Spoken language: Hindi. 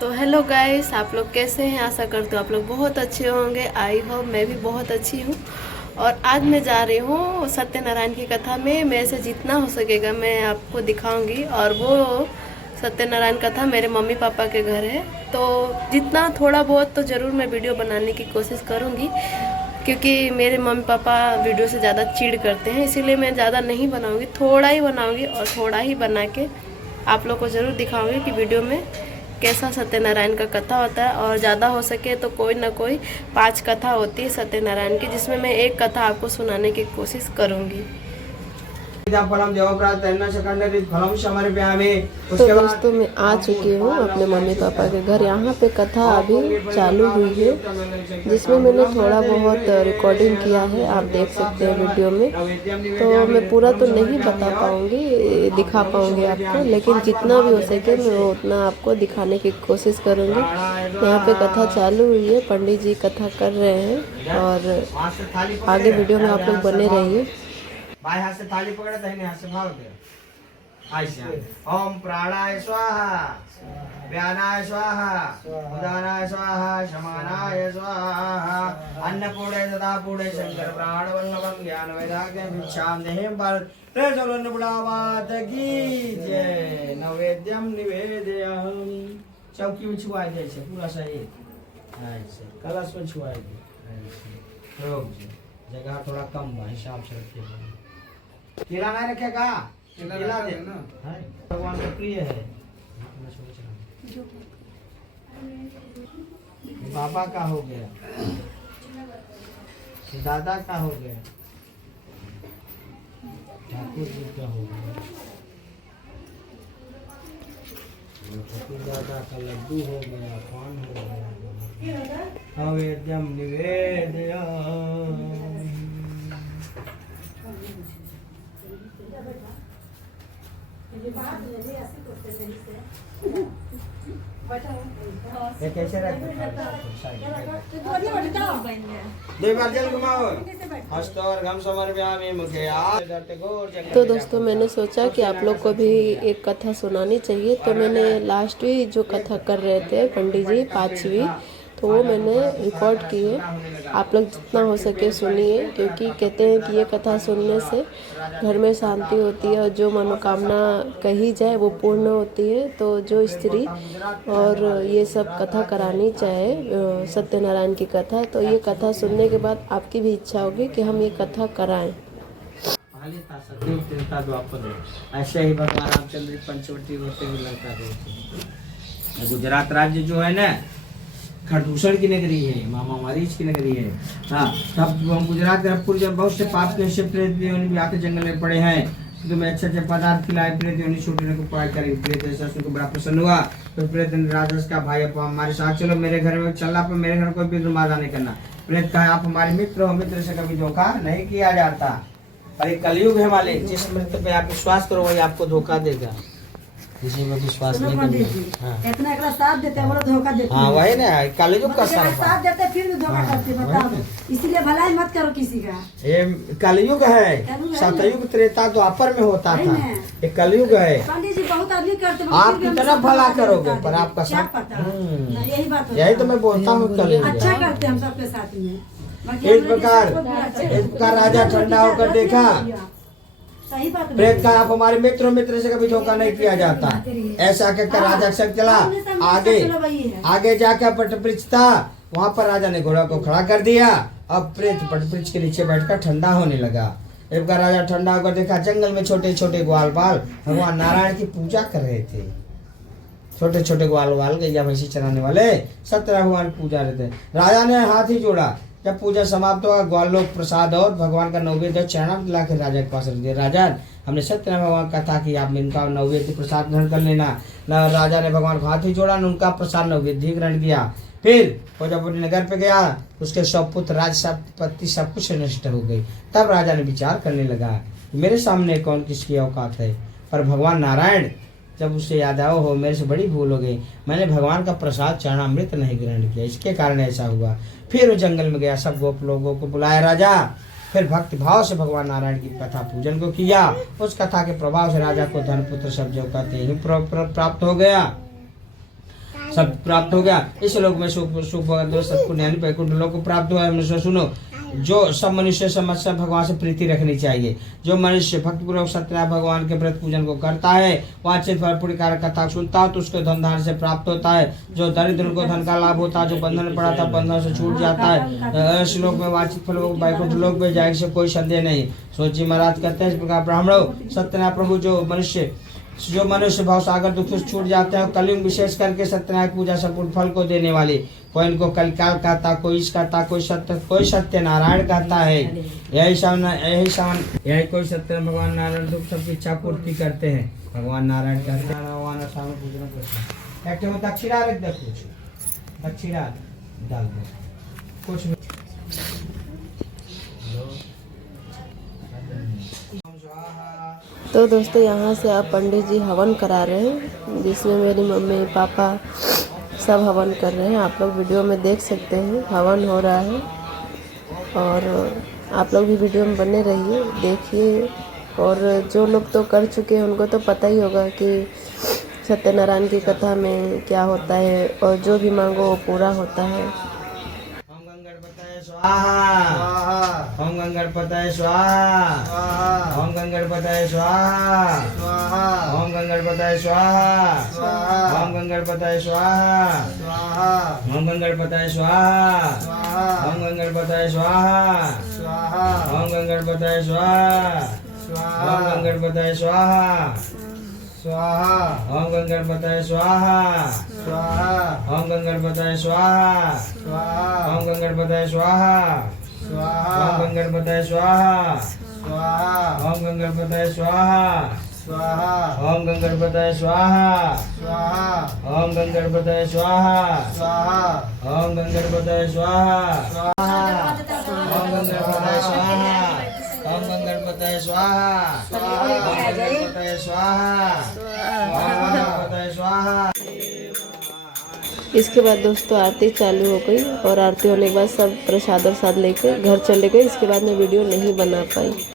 तो हेलो गाइस, आप लोग कैसे हैं? आशा करते हो आप लोग बहुत अच्छे होंगे। आई होप मैं भी बहुत अच्छी हूँ। और आज मैं जा रही हूँ सत्यनारायण की कथा में। मेरे से जितना हो सकेगा मैं आपको दिखाऊंगी। और वो सत्यनारायण कथा मेरे मम्मी पापा के घर है, तो जितना थोड़ा बहुत तो ज़रूर मैं वीडियो बनाने की कोशिश करूँगी, क्योंकि मेरे मम्मी पापा वीडियो से ज़्यादा चिढ़ करते हैं। इसीलिए मैं ज़्यादा नहीं बनाऊँगी, थोड़ा ही बनाऊँगी और थोड़ा ही बना के आप लोग को ज़रूर दिखाऊंगी कि वीडियो में कैसा सत्यनारायण का कथा होता है। और ज़्यादा हो सके तो कोई ना कोई 5 कथा होती है सत्यनारायण की, जिसमें मैं एक कथा आपको सुनाने की कोशिश करूँगी। फलम तो दोस्तों मैं आ चुकी हूँ अपने मम्मी पापा के घर। यहाँ पे कथा अभी चालू हुई है, जिसमें मैंने थोड़ा बहुत रिकॉर्डिंग किया है, आप देख सकते हैं वीडियो में। तो मैं पूरा तो नहीं बता पाऊँगी, दिखा पाऊँगी आपको, लेकिन जितना भी हो सके मैं उतना आपको दिखाने की कोशिश करूँगी। यहाँ पे कथा चालू हुई है, पंडित जी कथा कर रहे हैं और आगे वीडियो में आप लोग बने रहिए। बाएं हाथ से थाली पकड़े, दाहिने हाथ से भाव दे। ऐसे ओम प्राणाय स्वाहा, व्यानाय स्वाहा, उदानाय स्वाहा, शमानाय स्वाहा, अन्नपूर्णे सदापूर्णे शंकर प्राण वल्लभं ज्ञान वैराग्य भिक्षाम देहिं पर प्रज्वलन बुढ़ावात की जय। नैवेद्यम निवेदयाम। चौकी में छुआई दे से पूरा सही ऐसे, कलश में छुआई दे ऐसे। जगह थोड़ा कम बा, हिसाब से रखिए। केला नहीं रखेगा, केला दे ना, भगवान को प्रिय है। बाबा का हो गया, दादा का हो गया, ठाकुर जी का हो गया, ठाकुर दादा का लड्डू हो गया, पान हो गया। नैवेद्यम निवेदयामि। ये कैसे रख दो बार जल घुमाओ। हस्त और घम समर्पयामि मुखे आ। तो दोस्तों मैंने सोचा कि आप लोग को भी एक कथा सुनानी चाहिए, तो मैंने लास्ट भी जो कथा कर रहे थे पंडित जी 5वीं, तो वो मैंने रिकॉर्ड की है। आप लोग जितना हो सके सुनिए, क्योंकि कहते हैं कि ये कथा सुनने से घर में शांति होती है और जो मनोकामना कही जाए वो पूर्ण होती है। तो जो स्त्री और ये सब कथा करानी चाहे, सत्यनारायण की कथा, तो ये कथा सुनने के बाद आपकी भी इच्छा होगी कि हम ये कथा कराएं। ऐसे ही भगवान रामचंद्र पंचवटी होते हुए लंका गए। गुजरात राज्य जो है ना, खरदूषण की नगरी है, मामा मारीच की नगरी है। हाँ, तब हम गुजरात रखपुर जब बहुत से पाप के शिव प्रेत भी आके जंगल में पड़े हैं, तो मैं अच्छे अच्छे पदार्थ खिलाए, प्रेत छोटे को पार करें। प्रेत ऐसा सुनकर बड़ा प्रसन्न हुआ। तो प्रेत राजस का भाई आप हमारे साथ चलो, मेरे घर में चलना, पर मेरे घर कोई भी दुर्मादा नहीं करना। प्रेत कहा आप हमारे मित्र हो, मित्र से कभी धोखा नहीं किया जाता। और एक कलयुग है वाले, जिस मित्र पे आप विश्वास करो वही आपको धोखा देगा, किसी में विश्वास नहीं करना। हाँ। इतना एकरा साथ देते हैं, धोखा देते हैं। हाँ वही ना, कलयुग का साथ देते हैं, फिर भी धोखा करते हैं। बताओ, इसीलिए भलाई मत करो किसी का। ये कलयुग है, सतयुग त्रेता द्वापर में होता था, ये कलयुग है। पंडित जी बहुत आदमी करते हैं, आप कितना भला करोगे, पर आपका सब यही बात, यही तो मैं बोलता हूँ, कलयुग अच्छा करते हैं हम सबके साथ में। इस प्रकार राजा ठंडा होकर देखा, सही बात। प्रेत का आप हमारे मित्र से कभी धोखा नहीं किया जाता। ऐसा कहकर राजा संग चला। आगे जाकर पटवृक्ष था, वहाँ पर राजा ने घोड़ा को खड़ा कर दिया। अब प्रेत पटवृक्ष के नीचे बैठकर ठंडा होने लगा। एक बार राजा ठंडा होकर देखा, जंगल में छोटे छोटे ग्वाल बाल भगवान नारायण की पूजा कर रहे थे। छोटे छोटे ग्वाल बाल गैया भैंसी चराने वाले सत्य भगवान पूजा रहे थे। राजा ने हाथ ही जोड़ा। जब पूजा समाप्त हुआ, ग्वाल लोग प्रसाद और भगवान का नैवेद्य चढ़ा दिला के राजा के पास रख दिया। राजा हमने सत्यनारायण भगवान का था कि आप इनका नैवेद्य प्रसाद ग्रहण कर लेना। राजा ने भगवान को हाथ ही जोड़ा, उनका प्रसाद नैवेद्य ग्रहण किया। फिर वो जब अपने नगर पे गया, उसके सब पुत्र राज संपत्ति सब कुछ नष्ट हो गई। तब राजा ने विचार करने लगा, मेरे सामने कौन किसकी औकात है। पर भगवान नारायण जब उससे याद आया, हो मेरे से बड़ी भूल हो गई, मैंने भगवान का प्रसाद चरणामृत नहीं ग्रहण किया, इसके कारण ऐसा हुआ। फिर वो जंगल में गया, सब गोप लोगों को बुलाया राजा। फिर भक्ति भाव से भगवान नारायण की कथा पूजन को किया। उस कथा के प्रभाव से राजा को धन पुत्र सब जो कहते हैं प्राप्त हो गया। सब प्राप्त हो गया। इस लोक में सुख सुख भगत सत्पुण्यानि वैकुंठ लोक को प्राप्त हुआ। मनुष्य सुनो, जो सब मनुष्य समस्या भगवान से प्रीति रखनी चाहिए। जो मनुष्य भक्तिपूर्वक सत्यनारायण भगवान के व्रत पूजन को करता है, वांछित फल पूरी कार्य कथा सुनता है तो उसको धन धान्य से प्राप्त होता है। जो दरिद्र को धन का लाभ होता है, जो बंधन में पड़ा था बंधन से छूट जाता है। श्लोक में वांछित फल वैकुंठ लोक में जाएगा से कोई संदेह नहीं। सोची महाराज कहते हैं इस प्रकार ब्राह्मणों सत्यनारायण प्रभु जो मनुष्य भाव सागर दुख से छूट जाते हैं, कलयुग विशेष करके सत्यनारायण पूजा संपूर्ण फल को देने वाले। कोई इनको कलिकाल कहता, कोई इस कहता, कोई सत्यनारायण कहता है। यही कोई सत्य भगवान नारायण दुख सबकी इच्छा पूर्ति करते हैं। भगवान नारायण कहते हैं भगवान सामने पूजना करते हैं। दक्षिणा रख दे, कुछ दक्षिणा डाल दो कुछ। तो दोस्तों यहाँ से आप पंडित जी हवन करा रहे हैं, जिसमें मेरी मम्मी पापा सब हवन कर रहे हैं। आप लोग वीडियो में देख सकते हैं हवन हो रहा है, और आप लोग भी वीडियो में बने रहिए, देखिए। और जो लोग तो कर चुके हैं उनको तो पता ही होगा कि सत्यनारायण की कथा में क्या होता है, और जो भी मांगो वो पूरा होता है। ओम गंगणपतये स्वाहा, ओम गंगणपतये स्वाहा, ओम गंगणपतये स्वाहा, ओम गंगणपतये स्वाहा, ओम गंगणपतये स्वाहा, ओम गंगणपतये स्वाहा, ओम गंगणपतये स्वाहा, ओम गंगणपतये स्वाहा, ओम गंगणपतये स्वाहा, ओम गंगणपतये स्वाहा, ओम गंगणपतये स्वाहा, ओम गंगणपतये स्वाहा, ओम गंगणपतये स्वाहा, ओम गंगणपतये स्वाहा, ओम गंगणपतये स्वाहा, ओम गंगणपतये स्वाहा, ओम गंगणपतये स्वाहा, ओम गंगणपतये स्वाहा, ओम गंगणपतये स्वाहा, ओम गंगणपतये स्वाहा। इसके बाद दोस्तों आरती चालू हो गई, और आरती होने के बाद सब प्रसाद और साथ लेकर घर चले गए। इसके बाद मैं वीडियो नहीं बना पाई।